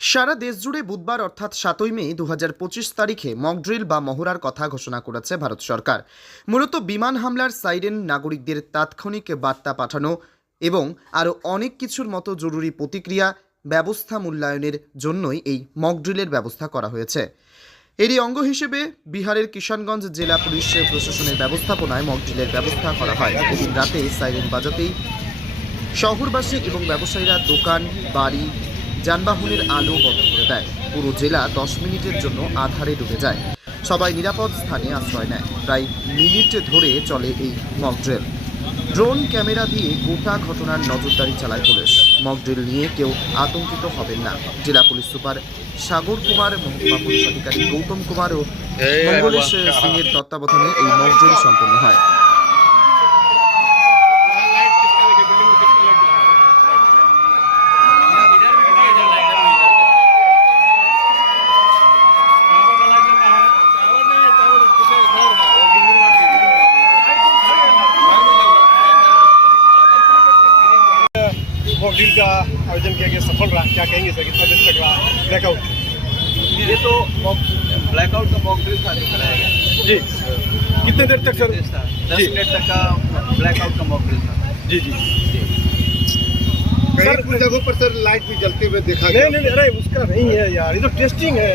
সারা দেশ জুড়ে বুধবার অর্থাৎ সাতই মে দু পঁচিশ তারিখে মকড্রিল বা মহড়ার কথা ঘোষণা করেছে ভারত সরকার। মূলত বিমান হামলার সাইরেন নাগরিকদের তাৎক্ষণিক বার্তা পাঠানো এবং আরও অনেক কিছুর মতো জরুরি প্রতিক্রিয়া ব্যবস্থা মূল্যায়নের জন্যই এই মকড্রিলের ব্যবস্থা করা হয়েছে। এরই অঙ্গ হিসেবে বিহারের কিষানগঞ্জ জেলা পুলিশ প্রশাসনের ব্যবস্থাপনায় মকড্রিলের ব্যবস্থা করা হয়। এদিন রাতে সাইরেন বাজাতেই শহরবাসী এবং ব্যবসায়ীরা দোকান, বাড়ি যানবাহনের আলো বন্ধ করে দেয়। পুরো জেলা দশ মিনিটের জন্য আধারে ডুবে যায়। সবাই নিরাপদ স্থানে আশ্রয় নেয়। প্রায় মিনিট ধরে চলে এই মকড্রিল ড্রোন ক্যামেরা দিয়ে গোটা ঘটনার নজরদারি চালায় পুলিশ। মকড্রিল নিয়ে কেউ আতঙ্কিত হবেন না। জেলা পুলিশ সুপার সাগর কুমার মহকুমা পুলিশ আধিকারিক গৌতম কুমার ও মঙ্গলেশ সিং এর তত্ত্বাবধানে এই মকড্রিল সম্পন্ন হয়। ड्रिल का आयोजन किया गया सफल रहा। क्या कहेंगे सर कितना दिन तक रहा? ब्लैकआउट ये तो ब्लैकआउट का मॉक ड्रिल था जो कराया गया। जी। कितने देर तक सर? दस जी। मिनट तक का ब्लैकआउट का मॉक ड्रिल था। जी जी। सर कुछ जगहों पर सर लाइट भी जलते हुए देखा नहीं नहीं, अरे उसका नहीं है यार ये तो टेस्टिंग है।